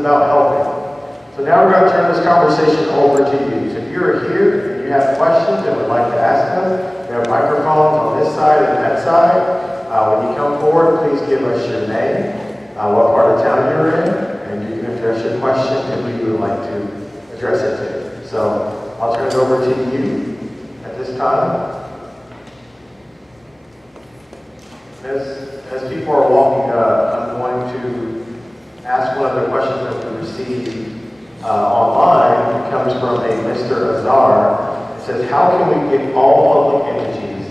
about helping. So now we're going to turn this conversation over to you. So if you're here and you have questions and would like to ask them, we have microphones on this side and that side. When you come forward, please give us your name, what part of town you're in, and you can address your question and who you would like to address it to. So I'll turn it over to you at this time. As people are walking up, I'm going to ask one of the questions that we received online. It comes from a Mr. Azar. It says, how can we get all public entities,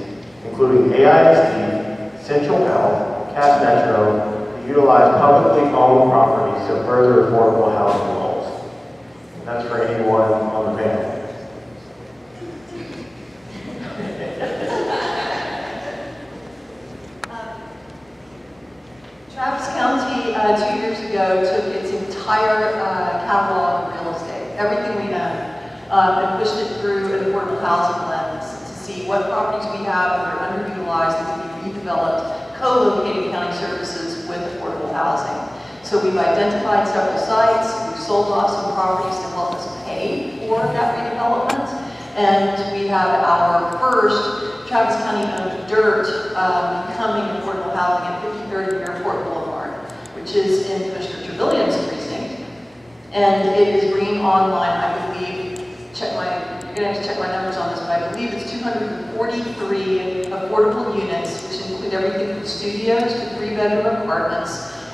including AISD, Central Health, Cap Metro, to utilize publicly owned properties to further affordable housing goals? And that's for anyone on the panel. Travis County 2 years ago took its entire catalog of real estate, everything we know, and pushed it through an affordable housing lens to see what properties we have that are underutilized that can be redeveloped, co-locating county services with affordable housing. So we've identified several sites, we've sold off some properties to help us pay for that redevelopment, and we have our first Travis County owned dirt becoming affordable housing at 53rd Airport Boulevard, which is in Commissioner Travillion's precinct. And it is bringing online, I believe, you're gonna have to check my numbers on this, but I believe it's 243 affordable units, which include everything from studios to 3-bedroom apartments.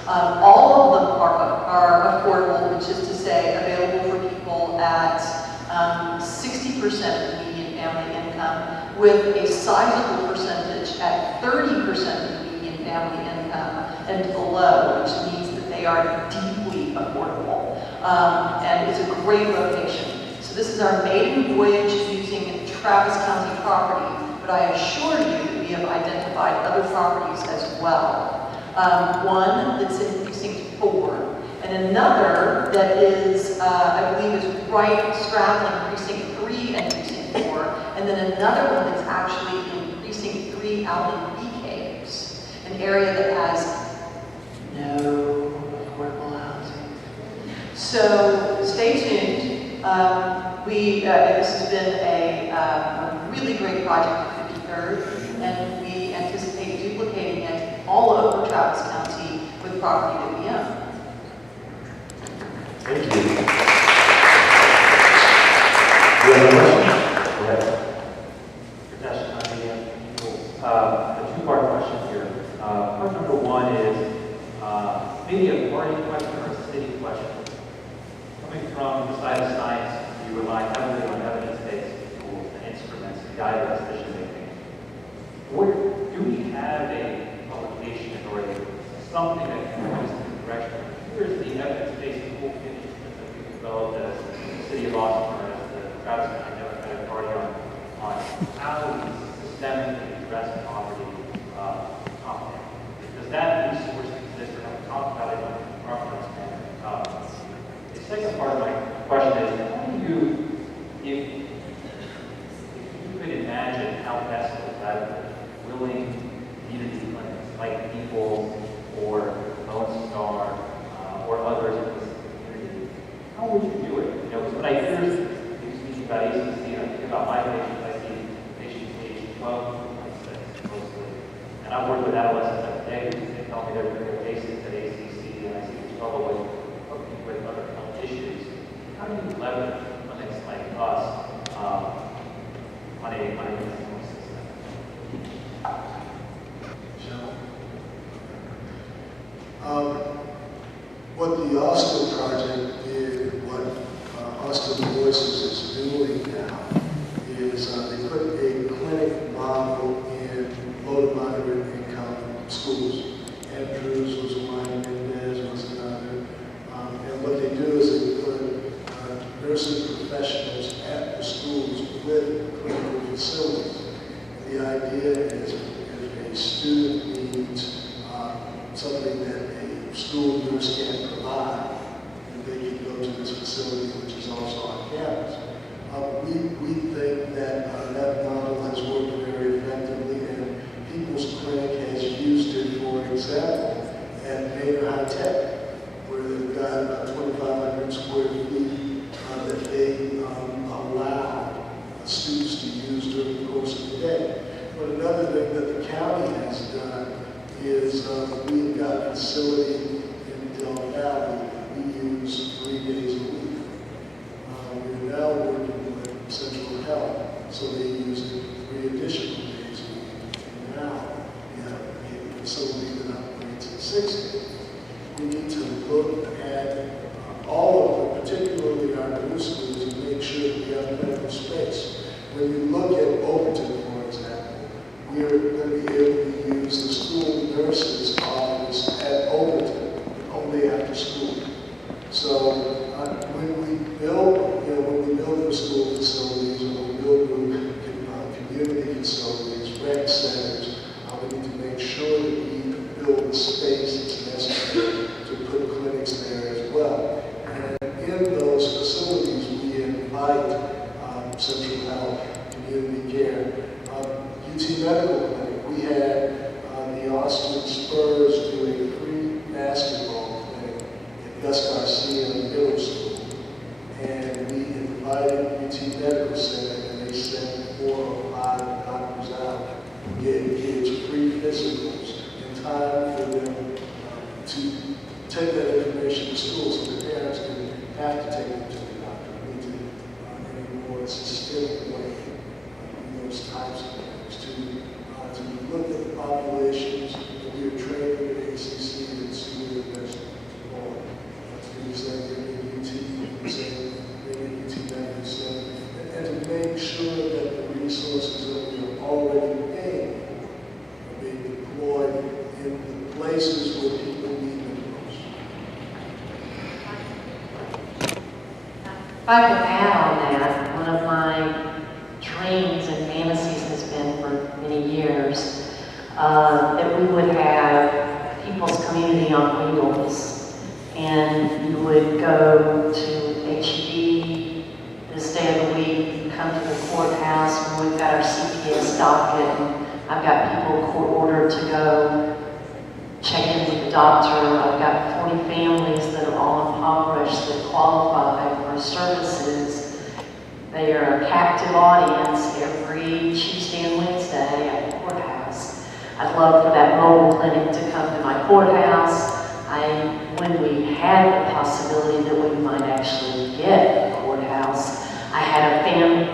All of them are affordable, which is to say available for people at 60% of the median family income, with a sizable percentage at 30% of the median family income and below, which means that they are deeply affordable. And it's a great location. So this is our maiden voyage using Travis County property, but I assure you that we have identified other properties as well. One that's in precinct 4, and another that is, I believe, is right straddling precinct 3 and precinct 4, and then another one that's actually in precinct 3 out in Bee Caves, an area that has no affordable housing. So stay tuned. This has been a really great project at 53rd, and we anticipate duplicating it all over Travis County with property that we own. Thank you. Do you have a question? Go ahead. A two-part question here. Part number one is maybe a party question or a city question. Coming from the side of science, you rely heavily on evidence-based tools and instruments to guide our decision making. Do we have a publication or something that can point us in the direction? Here is the evidence-based tool that we developed as the City of Austin or as the Travis County Democratic Party on how we systemically address poverty top down. Does that resource exist, or have we talked about it on a reference manner? The second part of my question is, how do you, if you could imagine how best to leverage willing community clinics like People or Lone Star or others in this community, how would you do it? You know, because when I hear you speak about ACC, and I think about my patients, I see patients age 12 to 26 mostly. And I work with adolescents every day because they tell me they're cases at ACC, and I see the struggle with other health issues. How do you leverage clinics like us on a national system? What the Austin Project did, what Austin Voices is doing now, is they put a clinic model in low to moderate income schools. Andrews was one, Mendez was another. And what they do is they put nursing professionals at the schools with clinical facilities. The idea is if a student needs something that a school nurse can't provide, and they can go to this facility, which is also on campus. We think that that model has worked very effectively, and People's Clinic has used it, for example, at Mayor High Tech, where they've got about 25 is we've got a facility in Del Valley that we use 3 days a week. We're now working with Central Health, so they use it 3 additional days a week. And now we have a facility that operates at 6 days. We need to look at all of them, particularly our new schools, and make sure that we have medical space. When you look at Overton, for example, we are going to be able to use the school nurse's office at Overton, only after school. So when we build the school facilities, or we build community facilities, rec centers, we need to make sure that we build the space that's necessary to put clinics there as well. And in those facilities, we invite Central Health, Community Care, UT Medical Clinic. We had the Austin Spurs doing a free basketball clinic at Gus Garcia Middle School. And we invited UT Medical Center, and they sent 4 or 5 doctors out to get kids free physicals in time for them to take that information to school so the parents didn't have to take them to the doctor. We need to, in a more systemic way, those types of things, to look at the populations that we are training at ACC and see where the best are. Things like maybe UT Madison, and to make sure that the resources that we are already paying are being deployed in the places where people need them most. If I could add on that, one of my dreams and fantasies has been for many years that we would have people's community on wheels, and you would go to HEB this day of the week, come to the courthouse, and we've got our CPS docket, and I've got people court ordered to go check in with the doctor. I've got 40 families that are all impoverished that qualify for services. They are a captive audience every Tuesday and Wednesday at the courthouse. I'd love for that mobile clinic to come to my courthouse. When we had the possibility that we might actually get a courthouse, I had a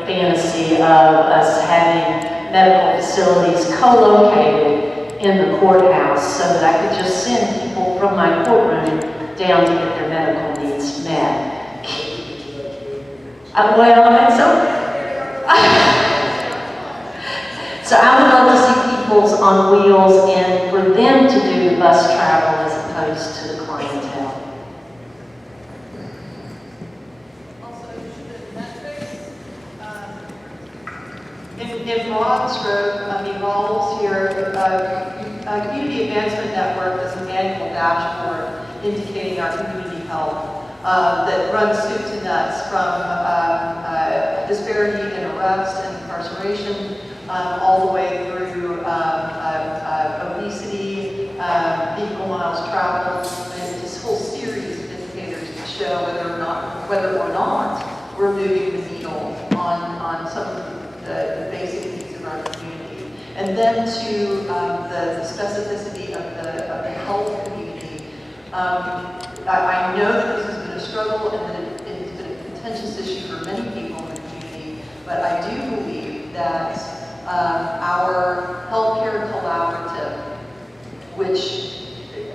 fantasy of us having medical facilities co-located in the courthouse so that I could just send people from my courtroom down to get their medical needs met. So I would love to see people's on wheels and for them to do the bus travel as opposed to the clientele. Also, the metrics, in Ron's road, Raul's here, Community Advancement Network is an annual dashboard indicating our community health that runs soup to nuts from disparity in arrest and incarceration all the way through obesity, vehicle miles traveled, and this whole series of indicators that show whether or not we're moving the needle on some of the basic needs of our community. And then to the specificity of the health community. I know that this has been a struggle and that it has been a contentious issue for many people in the community, but I do believe that our healthcare collaborative, which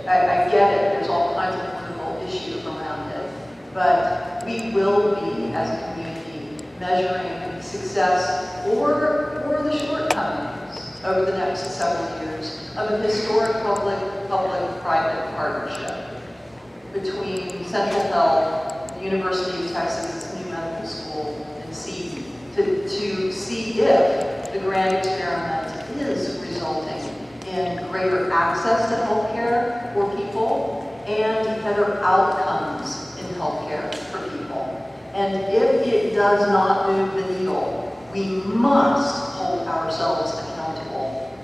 I get it, there's all kinds of political issues around it, but we will be, as a community, measuring success or the shortcomings over the next several years of a historic public-private partnership between Central Health, the University of Texas New Medical School, and CE to see if the grand experiment is resulting in greater access to healthcare for people and better outcomes in healthcare for people. And if it does not move the needle, we must hold ourselves accountable.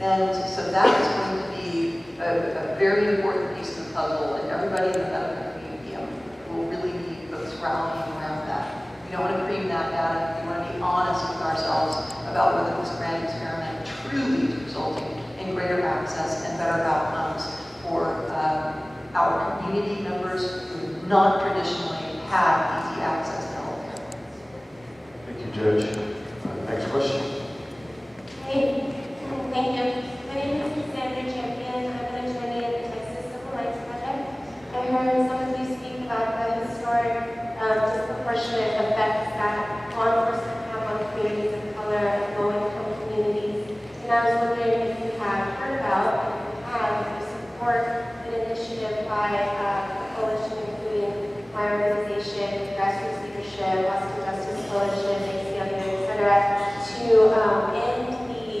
And so that is going to be a very important piece of the puzzle, and everybody in the medical community will really need folks rallying around that. We don't want to cream that data. We want to be honest with ourselves about whether this grand experiment truly is resulting and greater access and better outcomes for our community members who have not traditionally had easy access to healthcare. Thank you, Judge. Next question. Hey, thank you. My name is Sandra Champion. I'm an attorney at the Texas Civil Rights Project. I heard some of you speak about the historic disproportionate effects that law enforcement have on communities of color and low-income communities. And I was wondering if you have heard about, and if you have, if you support an initiative by a coalition including my organization, Grassroots Leadership, Austin Justice Coalition, ACLU, etc., to end the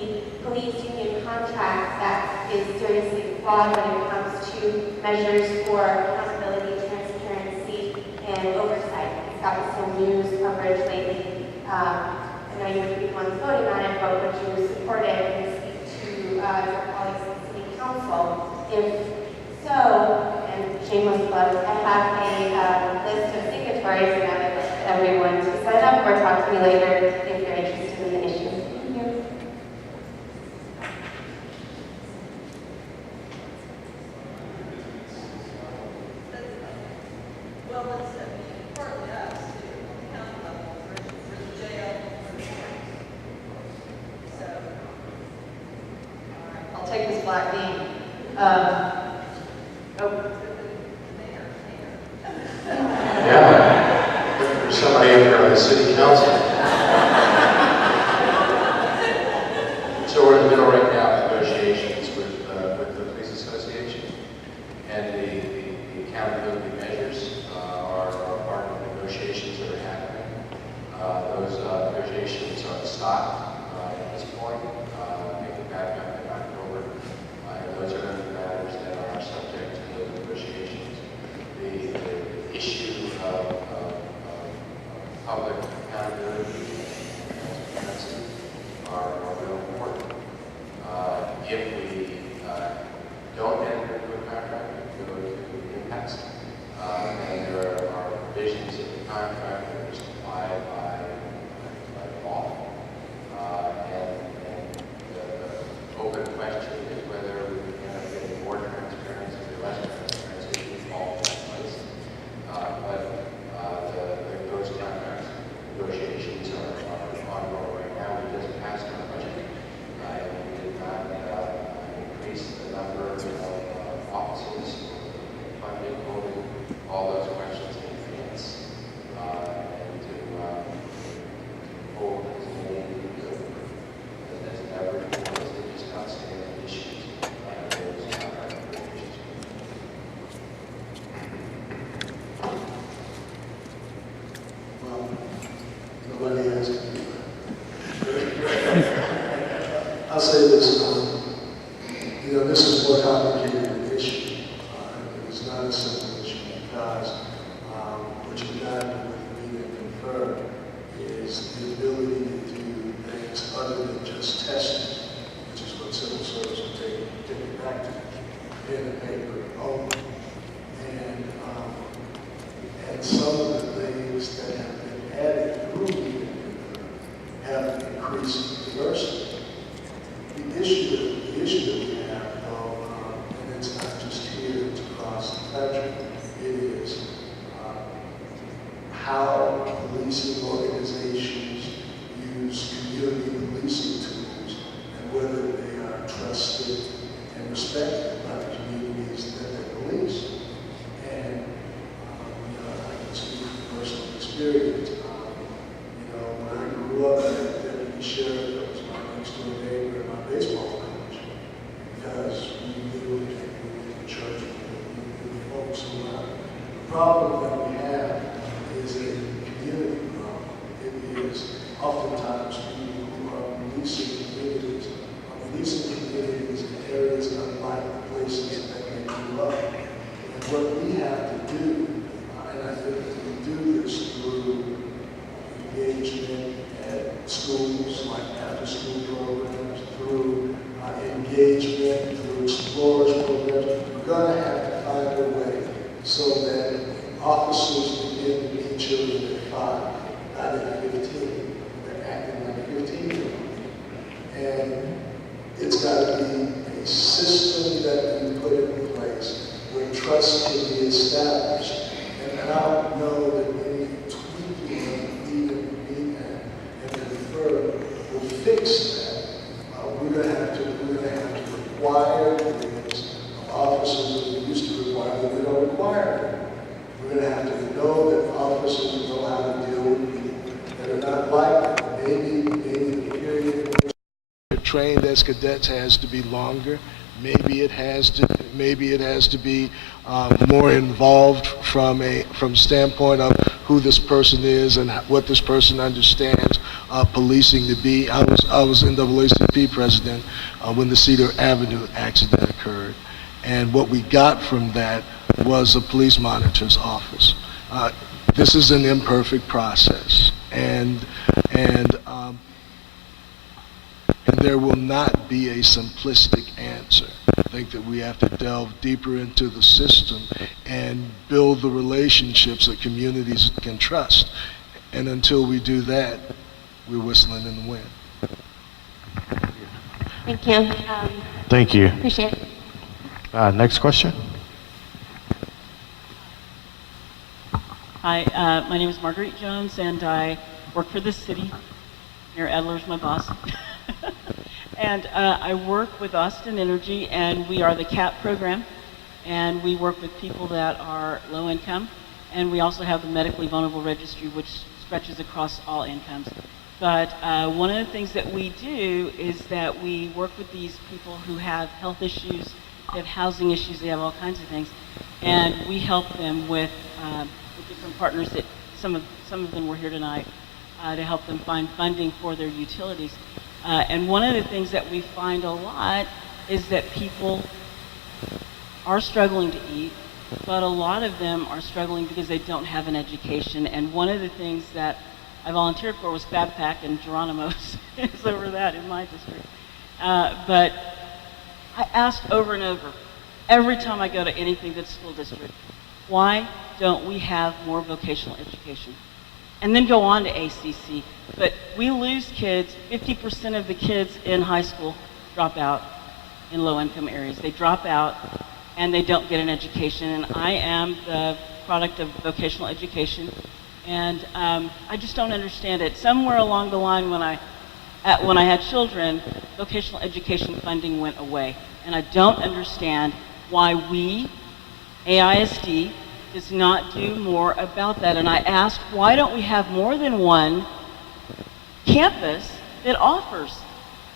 police union contract that is seriously flawed when it comes to measures for accountability, transparency, and oversight. It's gotten some news coverage lately. I know you were the ones voting on it, but would you support it and speak to your colleagues in the city council? If so, and shameless plug, I have a list of signatories, and I would like everyone to sign up or talk to me later if you're interested in the issue. Thank you. Well, let's partly us, too, on the county level, for the jail, for the courts. So, all right, I'll take this black bean. Yeah. There's somebody up here on the city council. So we're in the middle right now of negotiations with the police association, and the accountability measures are part of the negotiations that are happening. Those negotiations are stopped at this point. Maybe back up in October. And those are going to be matters that are subject to those negotiations. The issue of public accountability and transparency are real important. If we don't enter into a contract, we go to impasse. And there are provisions of the contract that are supplied by law. And the open question is whether we can end up getting more transparency or less transparency if we fall in that place. Those contracts negotiations are ongoing right now. We just passed our budget. And we did not increase the number of offices, funding, holding all those questions in advance, and to hold as many as ever as they just outstanding issues those contract negotiations. Well, nobody asked me. I'll say this, this is more complicated an issue. It's not a simple issue because what you've got with me and confer is the ability to do things other than just testing, which is what civil service will take it back to pen and paper only. And some of the things that have been added through me have increased diversity. The issue that we have, though, and it's not just here, it's across the country, it is how policing organizations use community policing tools and whether they are trusted and respected by the communities that they police. And I can speak from personal experience. When I grew up, the deputy sheriff that was my next door neighbor in my baseball coach, because we knew we were in church with the folks around. The problem that we have is a community problem. It is oftentimes people who are policing communities in areas unlike the places that they grew up. And what we have to do, and I think that we do this through engagement at schools, like after-school programs, through engagement, through explorers programs. We're going to have to find a way so that officers begin to meet children at 5, not at 15. They're acting like 15-year-olds. And it's got to be a a system that we put in place where trust can be established. And I don't know that any tweaking of even and confer will fix that. We're going to have to require things of officers that we used to require that we don't require them. We're going to have to know that officers know how to deal with people that are not like them. Maybe the period in which they're trained as cadets has to be longer. Maybe it has to be more involved from standpoint of who this person is and what this person understands policing to be. I was NAACP president when the Cedar Avenue accident occurred, and what we got from that was a police monitor's office. This is an imperfect process, and there will not be a simplistic answer. I think that we have to delve deeper into the system and build the relationships that communities can trust. And until we do that, we're whistling in the wind. Thank you. Thank you. Appreciate it. Next question. Hi, my name is Marguerite Jones, and I work for the city. Mayor Adler's my boss. And I work with Austin Energy, and we are the CAP program, and we work with people that are low income, and we also have the medically vulnerable registry, which stretches across all incomes. But one of the things that we do is that we work with these people who have health issues, they have housing issues, they have all kinds of things, and we help them with different partners that some of them were here tonight to help them find funding for their utilities. And one of the things that we find a lot is that people are struggling to eat, but a lot of them are struggling because they don't have an education. And one of the things that I volunteered for was Fab Pack, and Geronimo is over that in my district. But I asked over and over, every time I go to anything that's school district, why don't we have more vocational education? And then go on to ACC. But we lose kids. 50% of the kids in high school drop out in low-income areas. They drop out and they don't get an education. And I am the product of vocational education, and I just don't understand it. Somewhere along the line, when I had children, vocational education funding went away, and I don't understand why we, AISD, does not do more about that. And I asked, why don't we have more than one campus that offers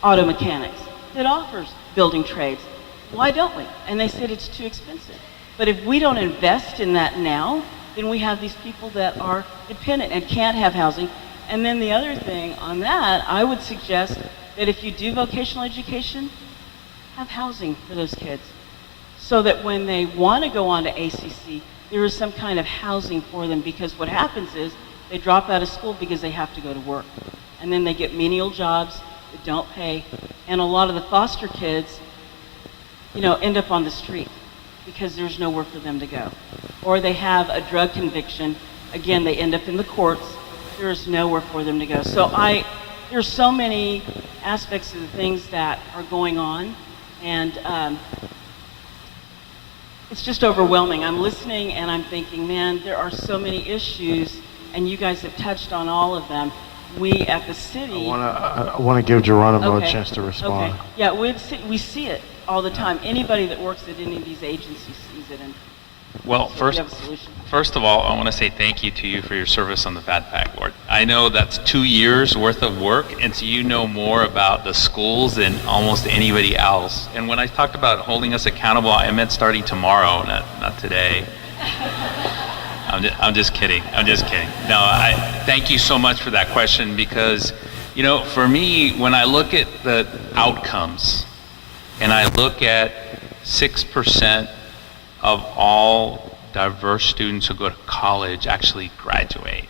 auto mechanics, that offers building trades? Why don't we? And they said it's too expensive. But if we don't invest in that now, then we have these people that are dependent and can't have housing. And then the other thing on that, I would suggest that if you do vocational education, have housing for those kids, so that when they want to go on to ACC, there is some kind of housing for them. Because what happens is they drop out of school because they have to go to work, and then they get menial jobs that don't pay, and a lot of the foster kids, end up on the street because there's nowhere for them to go, or they have a drug conviction. Again, they end up in the courts. There is nowhere for them to go. So there's so many aspects of the things that are going on, and it's just overwhelming. I'm listening and I'm thinking, man, there are so many issues, and you guys have touched on all of them. We at the city... I want to give Geronimo a chance to respond. Okay. Yeah, we see it all the time. Anybody that works at any of these agencies sees it. And well, so we have a solution. first of all, I want to say thank you to you for your service on the Fat Pack Board. I know that's 2 years worth of work, and so you know more about the schools than almost anybody else. And when I talked about holding us accountable, I meant starting tomorrow, not today. I'm just kidding. No, I thank you so much for that question, because, for me, when I look at the outcomes, and I look at 6% of all diverse students who go to college actually graduate,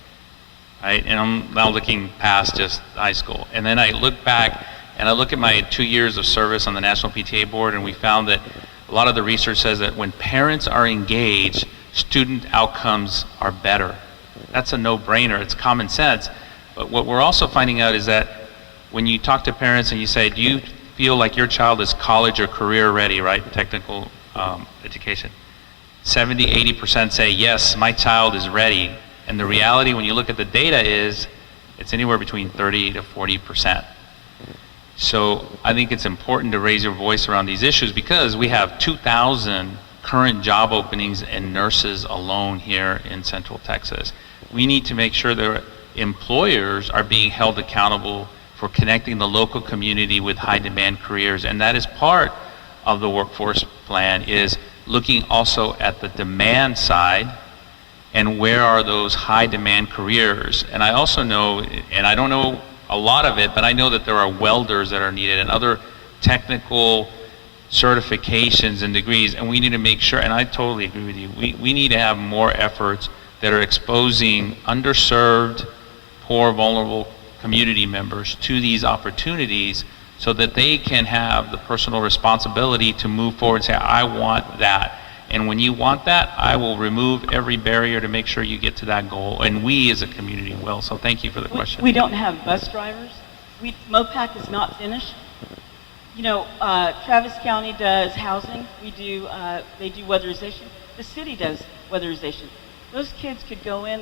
right? And I'm now looking past just high school. And then I look back and I look at my 2 years of service on the National PTA Board, and we found that a lot of the research says that when parents are engaged, student outcomes are better. That's a no-brainer. It's common sense. But what we're also finding out is that when you talk to parents and you say, do you feel like your child is college or career ready, right? Technical education. 70, 80% say, yes, my child is ready. And the reality when you look at the data is, it's anywhere between 30 to 40%. So I think it's important to raise your voice around these issues because we have 2,000 current job openings in nurses alone here in Central Texas. We need to make sure that employers are being held accountable for connecting the local community with high demand careers. And that is part of the workforce plan, is looking also at the demand side and where are those high demand careers. And I also know, and I don't know a lot of it, but I know that there are welders that are needed and other technical certifications and degrees, and we need to make sure, and I totally agree with you, we need to have more efforts that are exposing underserved, poor, vulnerable community members to these opportunities so that they can have the personal responsibility to move forward and say, I want that. And when you want that, I will remove every barrier to make sure you get to that goal. And we as a community will. So thank you for the question. We don't have bus drivers. MOPAC is not finished. You know, Travis County does housing. They do weatherization. The city does weatherization. Those kids could go in.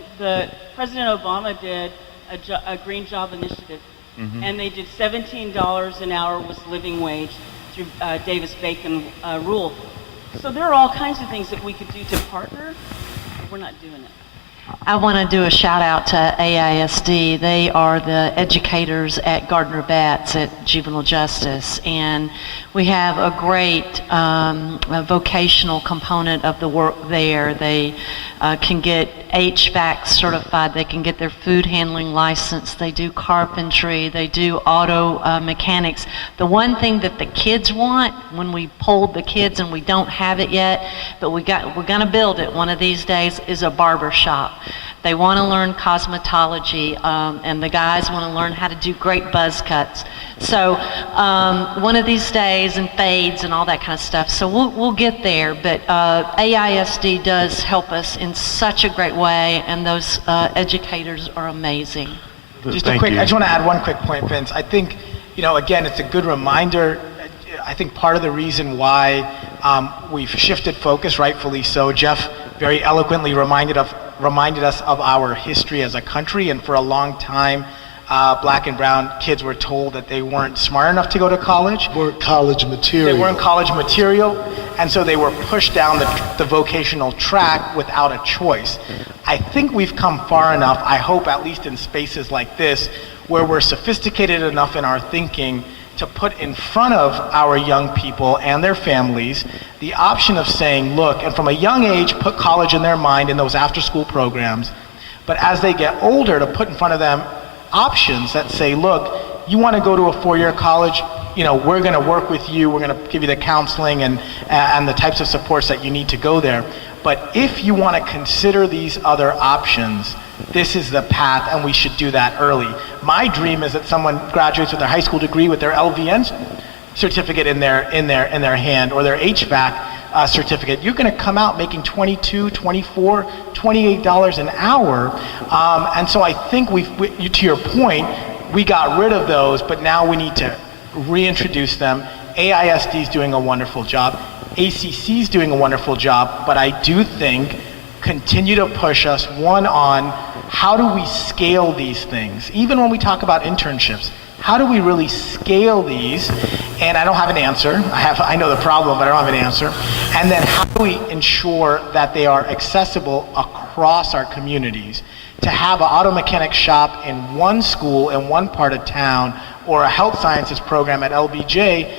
President Obama did a green job initiative, and they did $17 an hour was living wage through Davis-Bacon rule. So there are all kinds of things that we could do to partner, but we're not doing it. I want to do a shout out to AISD. They are the educators at Gardner Betts at Juvenile Justice, and we have a great vocational component of the work there. They can get HVAC certified, they can get their food handling license, they do carpentry, they do auto mechanics. The one thing that the kids want, when we polled the kids, and we don't have it yet, but we're going to build it one of these days, is a barber shop. They want to learn cosmetology, and the guys want to learn how to do great buzz cuts. So one of these days, and fades and all that kind of stuff. So we'll get there, but AISD does help us in such a great way, and those educators are amazing. Just a quick, I just want to add one quick point, Vince. I think, you know, again, it's a good reminder. I think part of the reason why we've shifted focus, rightfully so, Jeff very eloquently reminded us of our history as a country, and for a long time, black and brown kids were told that they weren't smart enough to go to college. Weren't college material. They weren't college material, and so they were pushed down the vocational track without a choice. I think we've come far enough, I hope, at least in spaces like this, where we're sophisticated enough in our thinking to put in front of our young people and their families the option of saying, look, and from a young age, put college in their mind in those after-school programs, but as they get older, to put in front of them options that say, look, you want to go to a four-year college, you know, we're going to work with you, we're going to give you the counseling and the types of supports that you need to go there. But if you want to consider these other options, this is the path, and we should do that early. My dream is that someone graduates with their high school degree with their LVN certificate in their hand, or their HVAC certificate. You're going to come out making $22, $24, $28 an hour, and so I think to your point, we got rid of those, but now we need to reintroduce them. AISD is doing a wonderful job. ACC is doing a wonderful job, but I do think continue to push us, one, on how do we scale these things? Even when we talk about internships, how do we really scale these? And I don't have an answer. I know the problem, but I don't have an answer. And then how do we ensure that they are accessible across our communities? To have an auto mechanic shop in one school in one part of town, or a health sciences program at LBJ,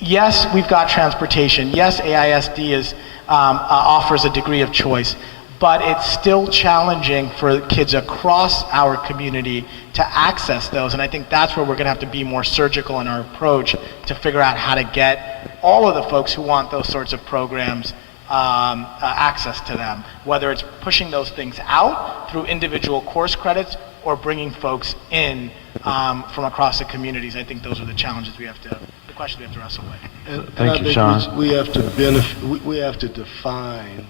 yes, we've got transportation. Yes, AISD offers a degree of choice, but it's still challenging for kids across our community to access those. And I think that's where we're going to have to be more surgical in our approach to figure out how to get all of the folks who want those sorts of programs access to them, whether it's pushing those things out through individual course credits or bringing folks in from across the communities. I think those are the challenges the questions we have to wrestle with. Thank you, Sean. We have to define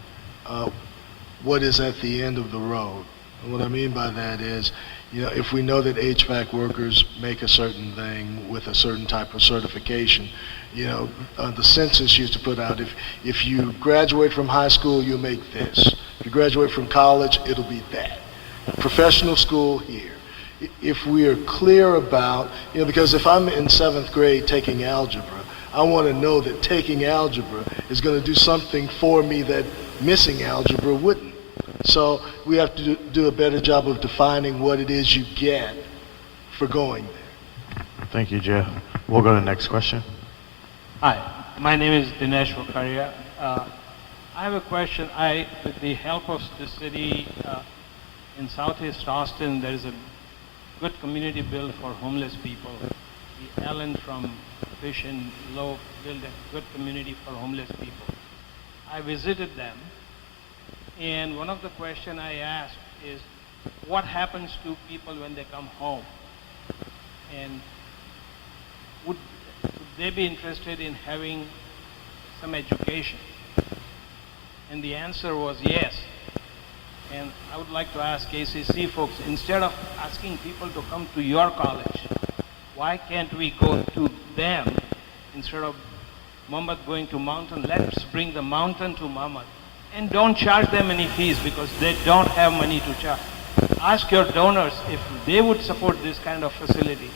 what is at the end of the road. And what I mean by that is, if we know that HVAC workers make a certain thing with a certain type of certification, the census used to put out, if you graduate from high school, you'll make this. If you graduate from college, it'll be that. Professional school, here. If we are clear about, because if I'm in 7th grade taking algebra, I want to know that taking algebra is going to do something for me that missing algebra wouldn't. So we have to do a better job of defining what it is you get for going there. Thank you, Jeff. We'll go to the next question. Hi, my name is Dinesh Vakaria. I have a question. With the help of the city in Southeast Austin, there is a good community build for homeless people. The Ellen from Fish and Loaf built a good community for homeless people. I visited them, and one of the questions I asked is, what happens to people when they come home? And would they be interested in having some education? And the answer was yes. And I would like to ask KCC folks, instead of asking people to come to your college, why can't we go to them instead of Mammoth going to Mountain? Let's bring the Mountain to Mammoth. And don't charge them any fees because they don't have money to charge. Ask your donors if they would support this kind of facility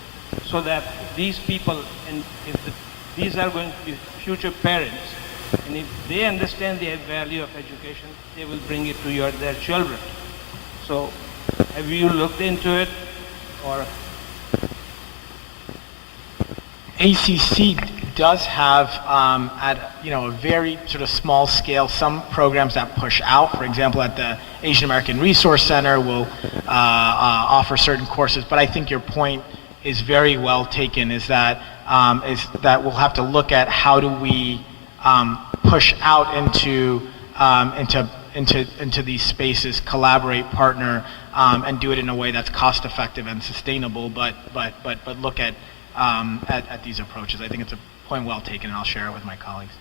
so that these people, and these are going to be future parents, and if they understand the value of education, they will bring it to their children. So have you looked into it, or? ACC does have, at a very sort of small scale, some programs that push out. For example, at the Asian American Resource Center, will offer certain courses. But I think your point is very well taken. Is that we'll have to look at how do we push out into these spaces, collaborate, partner, and do it in a way that's cost effective and sustainable. But look at these approaches. I think it's a point well taken, and I'll share it with my colleagues.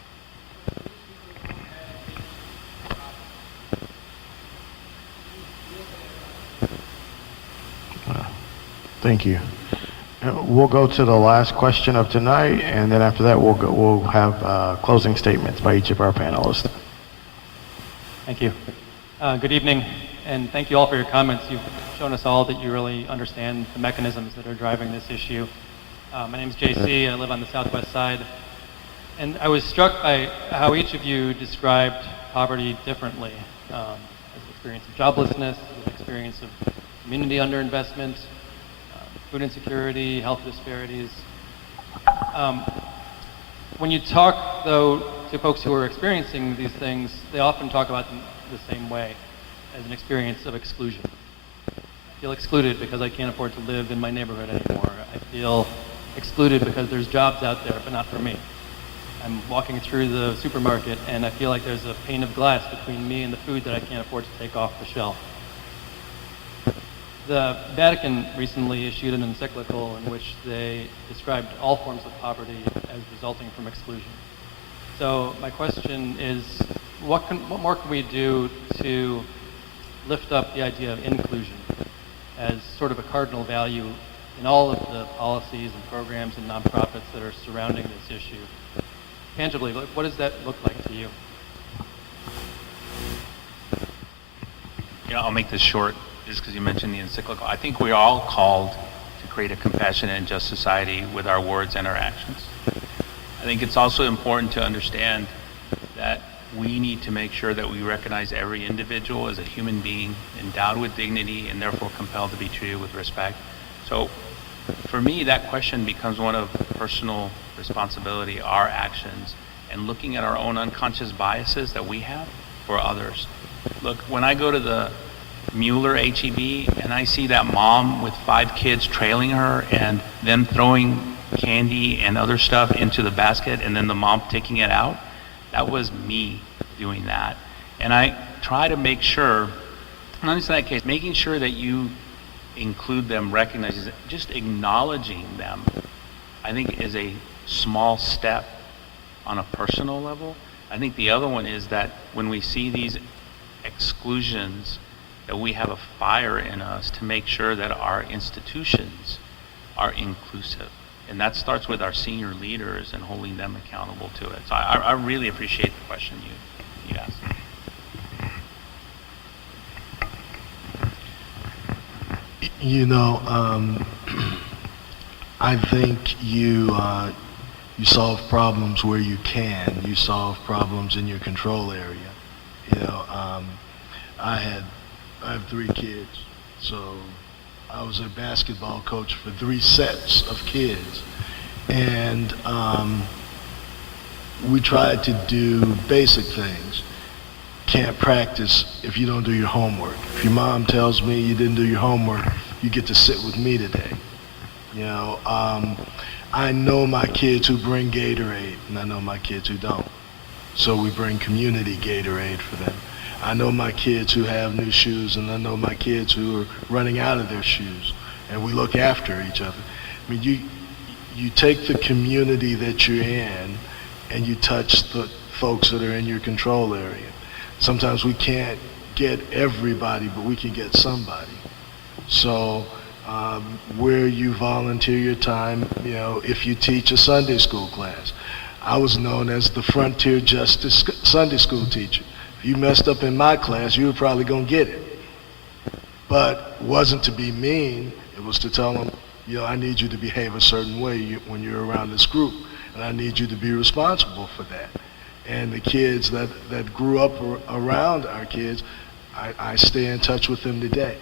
Thank you. We'll go to the last question of tonight, and then after that, we'll have closing statements by each of our panelists. Thank you. Good evening, and thank you all for your comments. You've shown us all that you really understand the mechanisms that are driving this issue. My name is JC. I live on the southwest side, and I was struck by how each of you described poverty differently, as an experience of joblessness, as an experience of community underinvestment, food insecurity, health disparities. When you talk, though, to folks who are experiencing these things, they often talk about them the same way, as an experience of exclusion. I feel excluded because I can't afford to live in my neighborhood anymore. I feel excluded because there's jobs out there, but not for me. I'm walking through the supermarket and I feel like there's a pane of glass between me and the food that I can't afford to take off the shelf. The Vatican recently issued an encyclical in which they described all forms of poverty as resulting from exclusion. So my question is, what more can we do to lift up the idea of inclusion as sort of a cardinal value in all of the policies and programs and nonprofits that are surrounding this issue? Tangibly, what does that look like to you? Yeah, I'll make this short, just because you mentioned the encyclical. I think we're all called to create a compassionate and just society with our words and our actions. I think it's also important to understand that we need to make sure that we recognize every individual as a human being endowed with dignity and therefore compelled to be treated with respect. So for me, that question becomes one of personal responsibility, our actions, and looking at our own unconscious biases that we have for others. Look, when I go to the Mueller HEB and I see that mom with 5 kids trailing her and them throwing candy and other stuff into the basket and then the mom taking it out, that was me doing that. And I try to make sure, not just in that case, making sure that you include them, recognizes it, just acknowledging them, I think is a small step on a personal level. I think the other one is that when we see these exclusions, that we have a fire in us to make sure that our institutions are inclusive. And that starts with our senior leaders and holding them accountable to it. So I really appreciate the question you asked. You know, I think you solve problems where you can. You solve problems in your control area. You know, I have 3 kids, so I was a basketball coach for 3 sets of kids, and we tried to do basic things. Can't practice if you don't do your homework. If your mom tells me you didn't do your homework, you get to sit with me today. You know, I know my kids who bring Gatorade, and I know my kids who don't. So we bring community Gatorade for them. I know my kids who have new shoes, and I know my kids who are running out of their shoes, and we look after each other. I mean, you take the community that you're in, and you touch the folks that are in your control area. Sometimes we can't get everybody, but we can get somebody. So where you volunteer your time, you know, if you teach a Sunday school class, I was known as the Frontier Justice Sunday school teacher. If you messed up in my class, you were probably gonna get it. But it wasn't to be mean, it was to tell them, you know, I need you to behave a certain way when you're around this group, and I need you to be responsible for that. And the kids that grew up around our kids, I stay in touch with them today.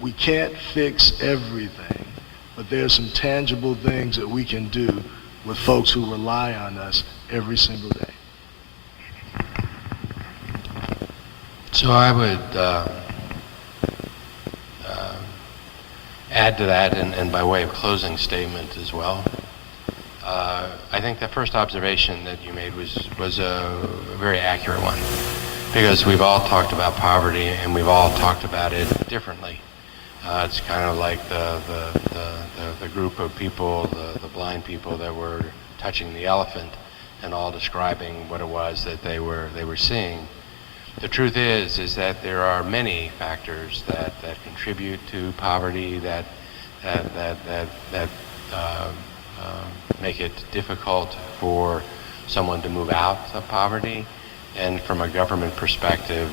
We can't fix everything, but there's some tangible things that we can do with folks who rely on us every single day. So I would add to that, and by way of closing statement as well. I think the first observation that you made was a very accurate one, because we've all talked about poverty and we've all talked about it differently. It's kind of like the group of people, the blind people that were touching the elephant and all describing what it was that they were seeing. The truth is that there are many factors that contribute to poverty, that make it difficult for someone to move out of poverty, and from a government perspective,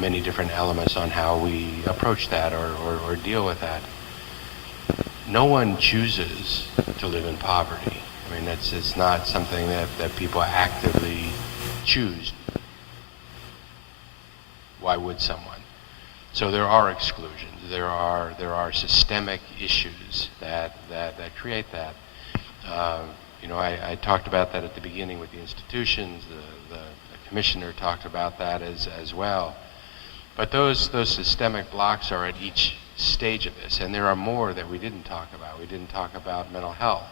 many different elements on how we approach that or deal with that. No one chooses to live in poverty. I mean, it's not something that people actively choose. Why would someone? So there are exclusions. There are systemic issues that create that. You know, I talked about that at the beginning with the institutions. The commissioner talked about that as well. But those systemic blocks are at each stage of this, and there are more that we didn't talk about. We didn't talk about mental health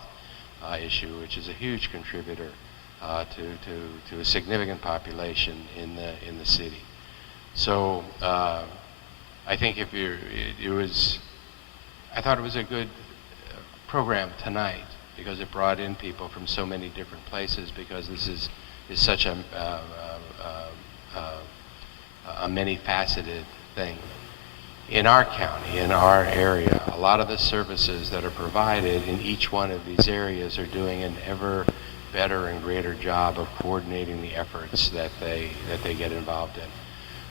issue, which is a huge contributor to a significant population in the city. So I think I thought it was a good program tonight, because it brought in people from so many different places, because this is such a many-faceted thing. In our county, in our area, a lot of the services that are provided in each one of these areas are doing an ever better and greater job of coordinating the efforts that they get involved in.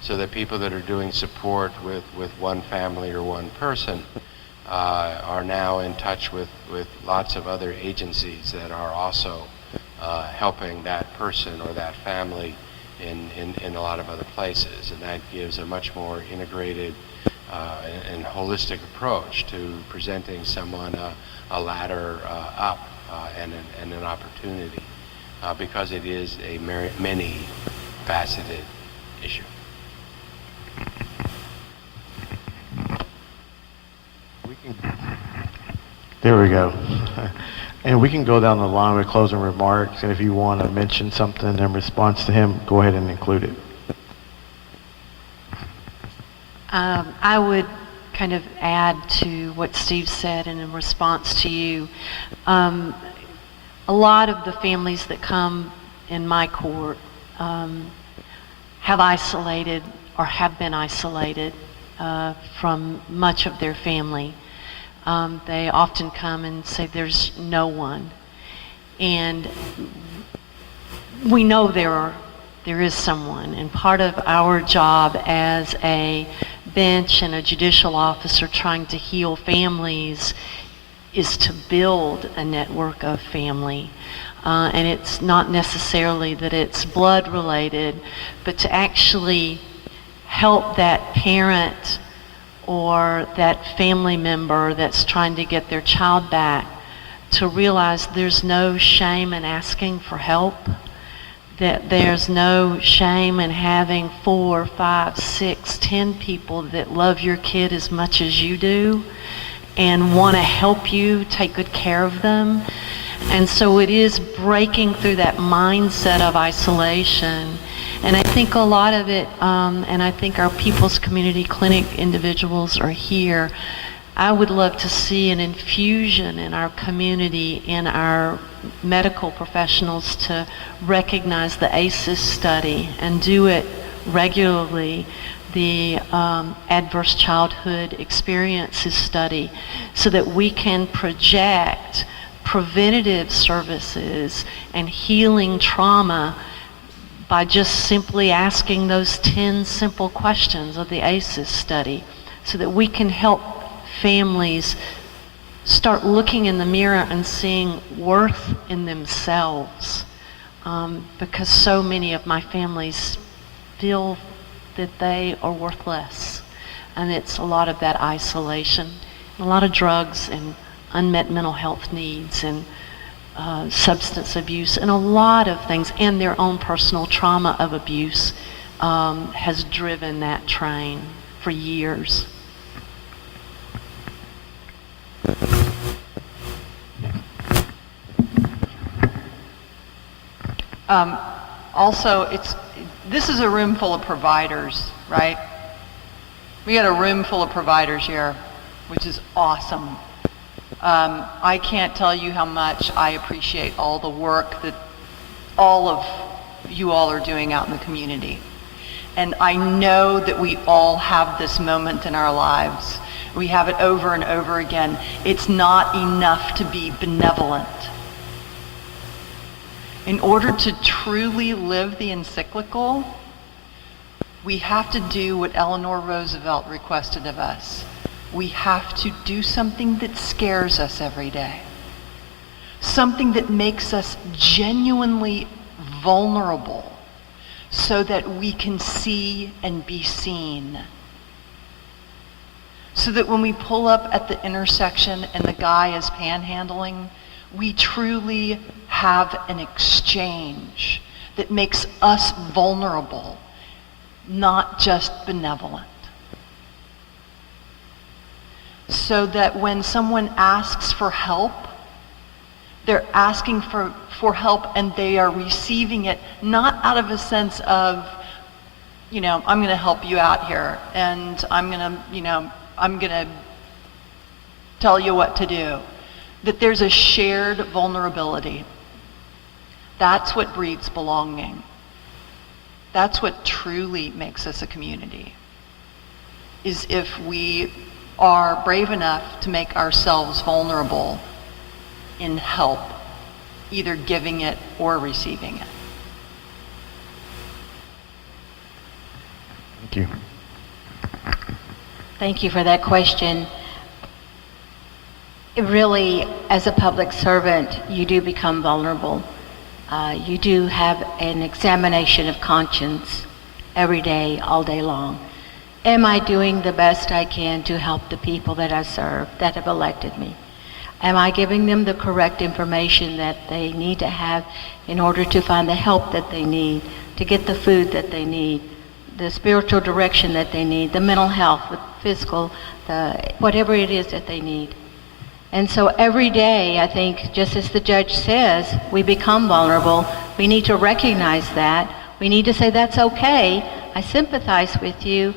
So that people that are doing support with one family or one person are now in touch with lots of other agencies that are also helping that person or that family in a lot of other places. And that gives a much more integrated and holistic approach to presenting someone a ladder up and an opportunity, because it is a many-faceted issue. There we go. And we can go down the line with closing remarks, and if you want to mention something in response to him, go ahead and include it. I would kind of add to what Steve said, and in response to you. A lot of the families that come in my court have isolated or have been isolated from much of their family. They often come and say there's no one. And we know there is someone, and part of our job as a bench and a judicial officer trying to heal families is to build a network of family. And it's not necessarily that it's blood related, but to actually help that parent or that family member that's trying to get their child back to realize there's no shame in asking for help, that there's no shame in having 4, 5, 6, 10 people that love your kid as much as you do and want to help you take good care of them. And so it is breaking through that mindset of isolation. And I think a lot of it, and I think our People's Community Clinic individuals are here, I would love to see an infusion in our community, in our medical professionals, to recognize the AISD study and do it regularly, the Adverse Childhood Experiences study, so that we can project preventative services and healing trauma by just simply asking those 10 simple questions of the AISD study, so that we can help families start looking in the mirror and seeing worth in themselves, because so many of my families feel that they are worthless, and it's a lot of that isolation, a lot of drugs and unmet mental health needs and substance abuse and a lot of things, and their own personal trauma of abuse has driven that train for years. Also, this is a room full of providers, right? We got a room full of providers here, which is awesome. I can't tell you how much I appreciate all the work that all of you all are doing out in the community. And I know that we all have this moment in our lives. We have it over and over again. It's not enough to be benevolent. In order to truly live the encyclical, we have to do what Eleanor Roosevelt requested of us. We have to do something that scares us every day. Something that makes us genuinely vulnerable so that we can see and be seen. So that when we pull up at the intersection and the guy is panhandling, we truly have an exchange that makes us vulnerable, not just benevolent. So that when someone asks for help, they're asking for help and they are receiving it not out of a sense of, I'm going to help you out here and I'm going to tell you what to do. That there's a shared vulnerability. That's what breeds belonging. That's what truly makes us a community, is if we are brave enough to make ourselves vulnerable in help, either giving it or receiving it. Thank you. Thank you for that question. It really, as a public servant, you do become vulnerable. You do have an examination of conscience every day, all day long. Am I doing the best I can to help the people that I serve, that have elected me? Am I giving them the correct information that they need to have in order to find the help that they need, to get the food that they need, the spiritual direction that they need, the mental health, the physical, whatever it is that they need? And so every day, I think, just as the judge says, we become vulnerable. We need to recognize that. We need to say, that's okay, I sympathize with you,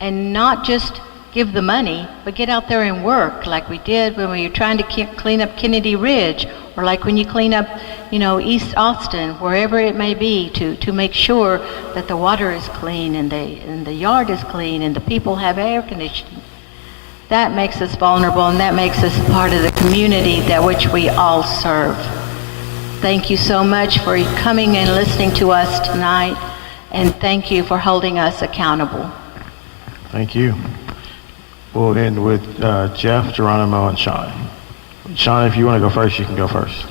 and not just give the money, but get out there and work like we did when we were trying to clean up Kennedy Ridge, or like when you clean up, East Austin, wherever it may be, to make sure that the water is clean and the yard is clean and the people have air conditioning. That makes us vulnerable, and that makes us part of the community that which we all serve. Thank you so much for coming and listening to us tonight, and thank you for holding us accountable. Thank you. We'll end with Jeff, Geronimo, and Sean. Sean, if you want to go first, you can go first.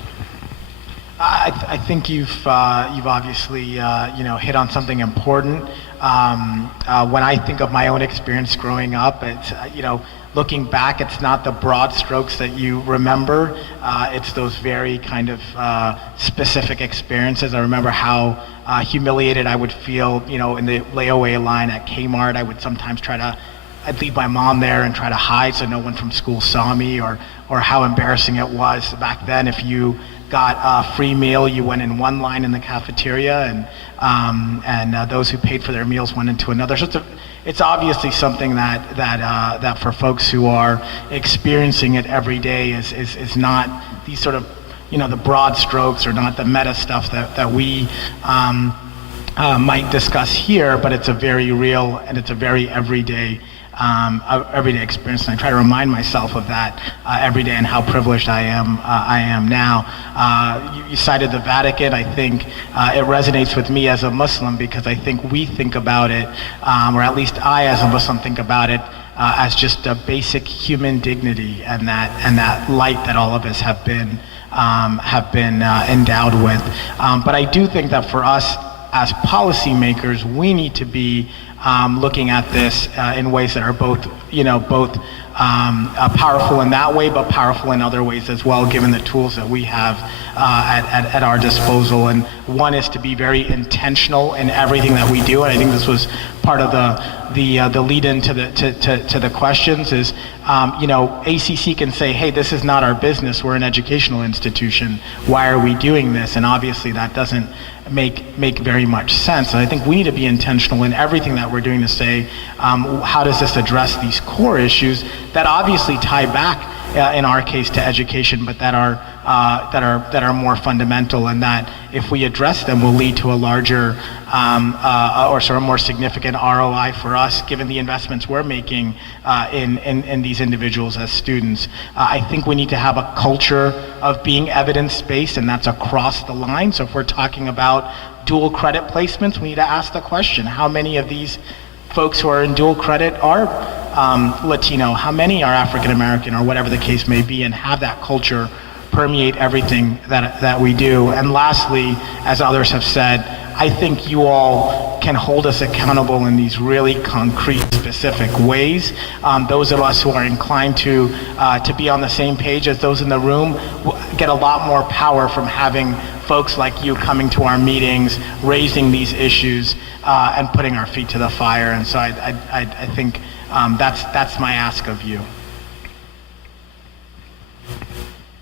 I think you've obviously hit on something important. When I think of my own experience growing up, it's looking back, it's not the broad strokes that you remember. It's those very kind of specific experiences. I remember how humiliated I would feel, in the layaway line at Kmart. I would sometimes I'd leave my mom there and try to hide so no one from school saw me, or how embarrassing it was back then. If you got a free meal, you went in one line in the cafeteria, and those who paid for their meals went into another. So it's obviously something that for folks who are experiencing it every day is not these sort of, the broad strokes, or not the meta stuff that we might discuss here, but it's a very real and it's a very everyday experience, and I try to remind myself of that every day, and how privileged I am now. You cited the Vatican. I think it resonates with me as a Muslim, because I think we think about it, or at least I as a Muslim think about it, as just a basic human dignity, and that light that all of us have been endowed with. But I do think that for us as policymakers, we need to be looking at this in ways that are both powerful in that way, but powerful in other ways as well, given the tools that we have at our disposal. And one is to be very intentional in everything that we do. And I think this was part of the lead-in to the questions is, ACC can say, hey, this is not our business. We're an educational institution. Why are we doing this? And obviously that doesn't make very much sense. And I think we need to be intentional in everything that we're doing to say, how does this address these core issues that obviously tie back, in our case, to education, but that are more fundamental, and that if we address them will lead to a larger or sort of more significant ROI for us, given the investments we're making in these individuals as students. I think we need to have a culture of being evidence-based, and that's across the line. So if we're talking about dual credit placements, we need to ask the question, how many of these folks who are in dual credit are Latino? How many are African American, or whatever the case may be, and have that culture permeate everything that we do. And lastly, as others have said, I think you all can hold us accountable in these really concrete, specific ways. Those of us who are inclined to be on the same page as those in the room get a lot more power from having folks like you coming to our meetings, raising these issues, and putting our feet to the fire. And so I think that's my ask of you.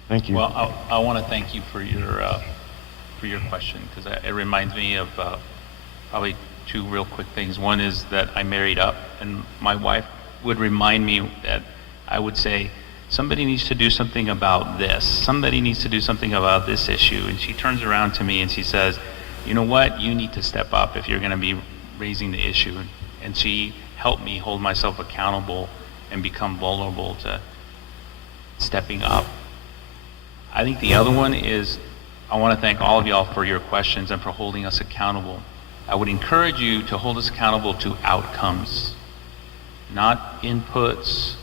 Thank you. Well, I want to thank you for your question, because it reminds me of probably two real quick things. One is that I married up, and my wife would remind me that I would say, somebody needs to do something about this. Somebody needs to do something about this issue. And she turns around to me and she says, you know what? You need to step up if you're going to be raising the issue. And she helped me hold myself accountable and become vulnerable to stepping up. I think the other one is, I want to thank all of y'all for your questions and for holding us accountable. I would encourage you to hold us accountable to outcomes, not inputs,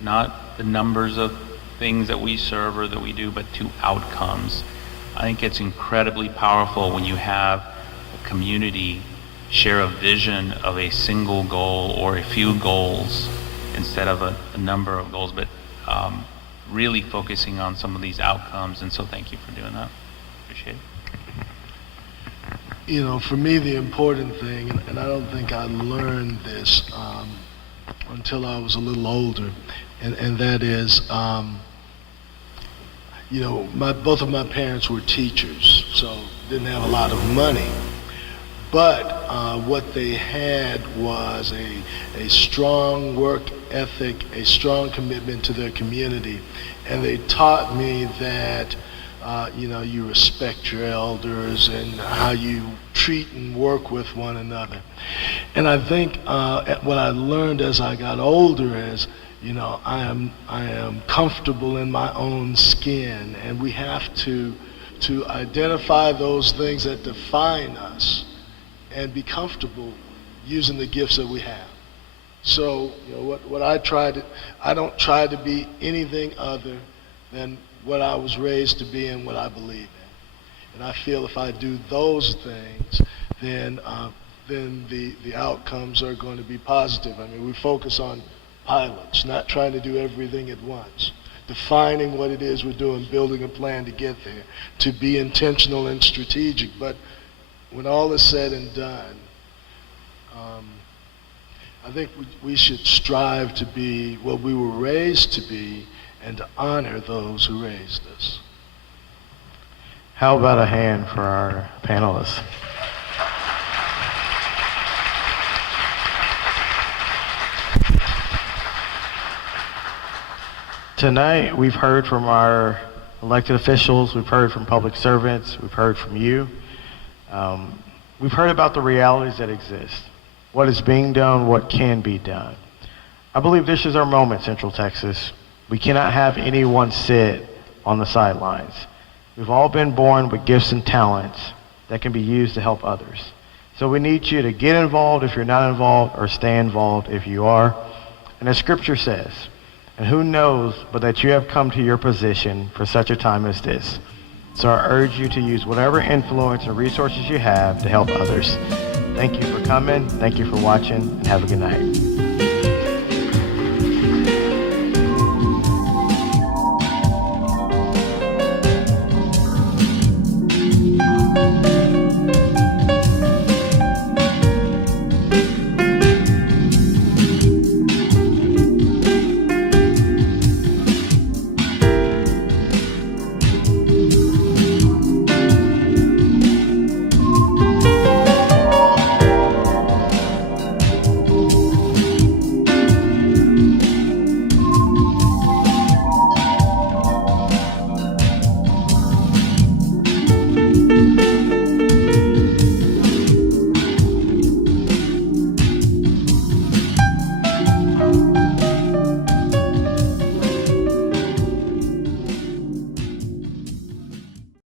not the numbers of things that we serve or that we do, but to outcomes. I think it's incredibly powerful when you have a community share a vision of a single goal or a few goals instead of a number of goals, but really focusing on some of these outcomes. And so thank you for doing that. Appreciate it. For me, the important thing, and I don't think I learned this until I was a little older, and that is, both of my parents were teachers, so didn't have a lot of money. But what they had was a strong work ethic, a strong commitment to their community. And they taught me that you respect your elders and how you treat and work with one another. And I think what I learned as I got older is, I am comfortable in my own skin, and we have to identify those things that define us and be comfortable using the gifts that we have. So, what I don't try to be anything other than what I was raised to be and what I believe in. And I feel if I do those things, then the outcomes are going to be positive. I mean, we focus on pilots, not trying to do everything at once. Defining what it is we're doing, building a plan to get there, to be intentional and strategic. But when all is said and done, I think we should strive to be what we were raised to be and to honor those who raised us. How about a hand for our panelists? Tonight, we've heard from our elected officials, we've heard from public servants, we've heard from you. We've heard about the realities that exist, what is being done, what can be done. I believe this is our moment, Central Texas. We cannot have anyone sit on the sidelines. We've all been born with gifts and talents that can be used to help others. So we need you to get involved if you're not involved, or stay involved if you are. And as Scripture says, and who knows but that you have come to your position for such a time as this. So I urge you to use whatever influence and resources you have to help others. Thank you for coming, thank you for watching, and have a good night.